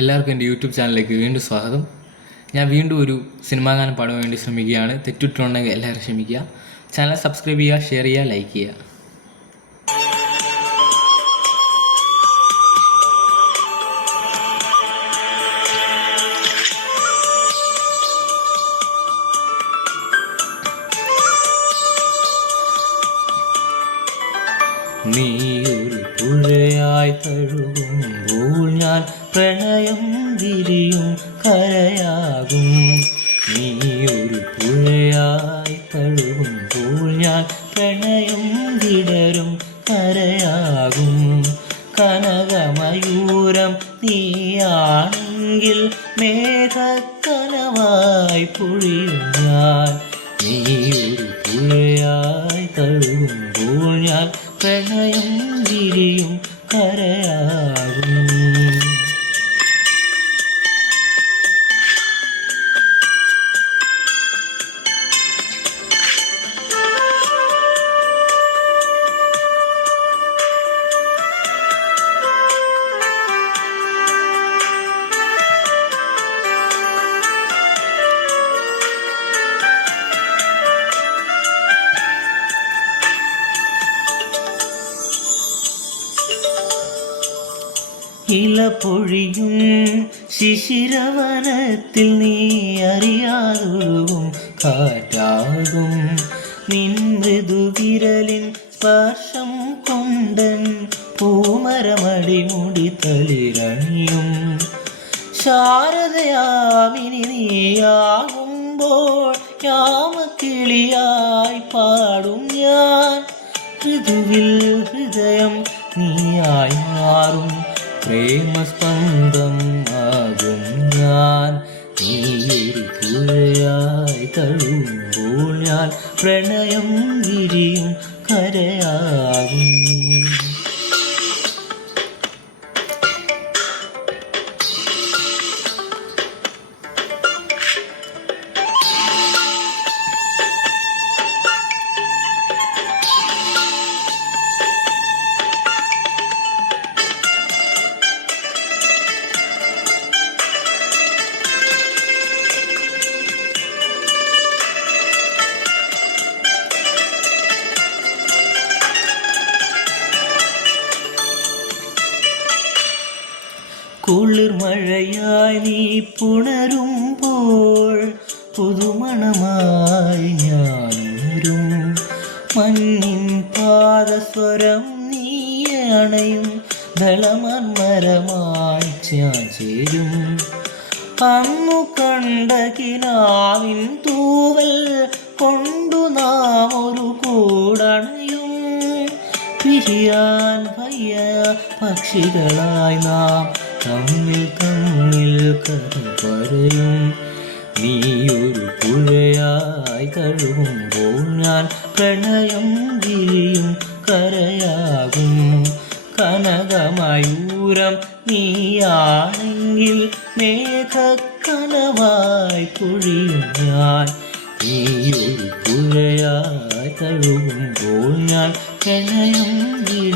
എല്ലാവർക്കും എന്റെ യൂട്യൂബ് ചാനലിലേക്ക് വീണ്ടും സ്വാഗതം. ഞാൻ വീണ്ടും ഒരു സിനിമാ ഗാനം പാടാൻ വേണ്ടി ശ്രമിക്കുകയാണ്. തെറ്റിട്ടുണ്ടെങ്കിൽ എല്ലാവരും ക്ഷമിക്കുക. ചാനൽ സബ്സ്ക്രൈബ് ചെയ്യുക ഷെയർ ചെയ്യുക ലൈക്ക് ചെയ്യുക. നീ ഒരു പുഴയായി തഴുകുമ്പോൾ ഞാൻ പ്രണയം വിരിയും കരയാകും. നീയൊരു പുഴയായി തഴുകുമ്പോൾ ഞാൻ പ്രണയം വിടരും കരയാകും. കനകമയൂരം നീയാണെങ്കിൽ മേഘക്കനവായി പൊഴിയും ഞാൻ. നീയൊരു പുഴയായി തഴുകുമ്പോൾ ഞാൻ പ്രണയം വിരിയും കരയാകും. ഇല പൊഴിയും ശിശിരവനത്തിൽ നീ അറിയാതൊഴുകും കാറ്റാകും. നിൻ മൃദുവിരലിൻ സ്പർശം കൊണ്ടൻ പൂമരമടി മുടി തളിരണിയും ശാരദയാമിനി നീയാകുമ്പോൾ യാമക്കിളിയായി പാടും ഞാൻ. ഋതുവിൽ ഹൃദയം നീയായി മാറും പ്രേമസ്പന്ദം ആകും ഞാൻ. നീയൊരു പുഴയായി തഴുമ്പോൾ ഞാൻ പ്രണയം ഗിരിയും കരയാകും കുളിർ മഴയായി നീ പുണരുമ്പോൾ പുതുമണമായി ഞാൻ വരും മഞ്ഞിൻ പാദസ്വരം നീ അണയും. ദളമന്മരമായി ഞാൻ ചേരും. അന്നു കണ്ട കിനാവിൻ തൂവൽ കൊണ്ടു നാം ഒരു കൂടണയും. പിരിയാൻ വയ്യ പക്ഷികളായി നാം തമ്മിൽ തമ്മിൽ കഥ പറയും നീയൊരു പുഴയായി കഴുകുമ്പോൾ ഞാൻ പ്രണയം വിരിയും കരയാകും. കനകമയൂരം നീയാണെങ്കിൽ മേഘക്കനവായി പൊഴിയും ഞാൻ. നീയൊരു പുഴയായി കഴുകുമ്പോൾ ഞാൻ പ്രണയം വിടരും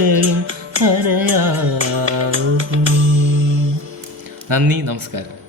നന്ദി നമസ്കാരം.